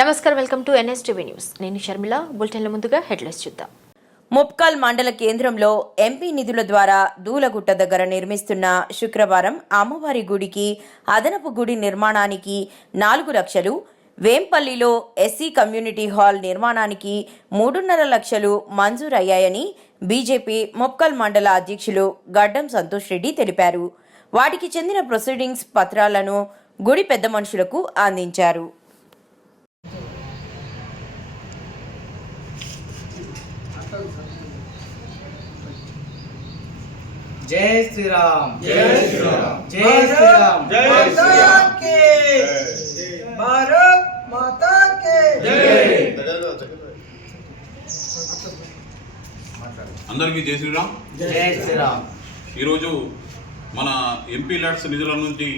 నమస్కారం, welcome to NSTV news. నేను షర్మిల. బులెటిన్ల ముందుగా హెడ్లైన్స్ చూద్దాం. ముప్కల్ మండల కేంద్రంలో ఎంపీ నిధుల ద్వారా దూలగుట్ట దగ్గర నిర్మిస్తున్న శుక్రవారం అమ్మవారి గుడికి అదనపు గుడి నిర్మాణానికి 4 లక్షలు, వేంపల్లిలో ఎస్సీ కమ్యూనిటీ హాల్ నిర్మాణానికి 3.5 లక్షలు మంజూరయ్యాయని బీజేపీ ముప్కల్ మండల అధ్యక్షులు గడ్డం సంతోష్ రెడ్డి తెలిపారు. వాటికి చెందిన ప్రొసీడింగ్స్ పత్రాలను గుడి పెద్ద మనుషులకు అందించారు. जय श्री राम, जय श्री राम, जय श्री राम, जय श्री राम के भारत माता के అందరికీ జై శ్రీరామ్. జై శ్రీరామ్. ఈరోజు మన ఎంపీ ల్యాడ్స్ నిధుల నుంచి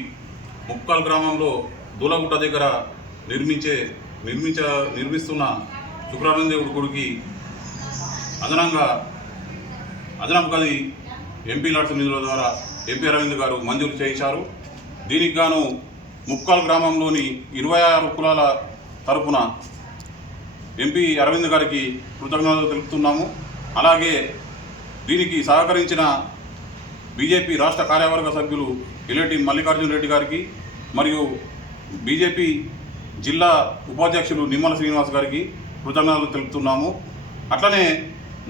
ముప్కాల్ గ్రామంలో దూలగుట్ట దగ్గర నిర్మిస్తున్న శుక్రవారం దేవుడి గుడికి అదనపు గది ఎంపీ ల్యాడ్స్ నిధుల ద్వారా ఎంపీ అరవింద్ గారు మంజూరు చేయించారు. దీనికి గాను ముప్కాల్ గ్రామంలోని 26 కులాల తరపున ఎంపీ అరవింద్ గారికి కృతజ్ఞతలు తెలుపుతున్నాము. అలాగే దీనికి సహకరించిన బీజేపీ రాష్ట్ర కార్యవర్గ సభ్యులు ఎల్లేటి మల్లికార్జున రెడ్డి గారికి మరియు బీజేపీ జిల్లా ఉపాధ్యక్షులు నిమ్మల శ్రీనివాస్ గారికి కృతజ్ఞతలు తెలుపుతున్నాము. అట్లనే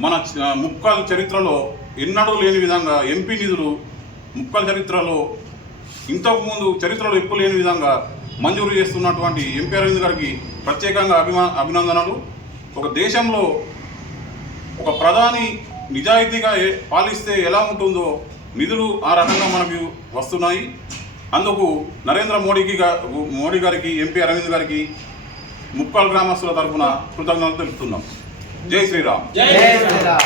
మన ముప్కాల్ చరిత్రలో ఎన్నడూ లేని విధంగా ఎంపీ నిధులు ముప్కాల్ చరిత్రలో ఇంతకుముందు చరిత్రలో ఎప్పుడు లేని విధంగా మంజూరు చేస్తున్నటువంటి ఎంపీ అరవింద్ గారికి ప్రత్యేకంగా అభినందనలు. ఒక దేశంలో ఒక ప్రధాని నిజాయితీగా పాలిస్తే ఎలా ఉంటుందో నిధులు ఆ రకంగా మనకు వస్తున్నాయి. అందుకు నరేంద్ర మోడీ గారికి ఎంపీ అరవింద్ గారికి ముప్కాల్ గ్రామస్తుల తరఫున కృతజ్ఞతలు తెలుపుతున్నాం. జై శ్రీరామ్. జై శ్రీరామ్.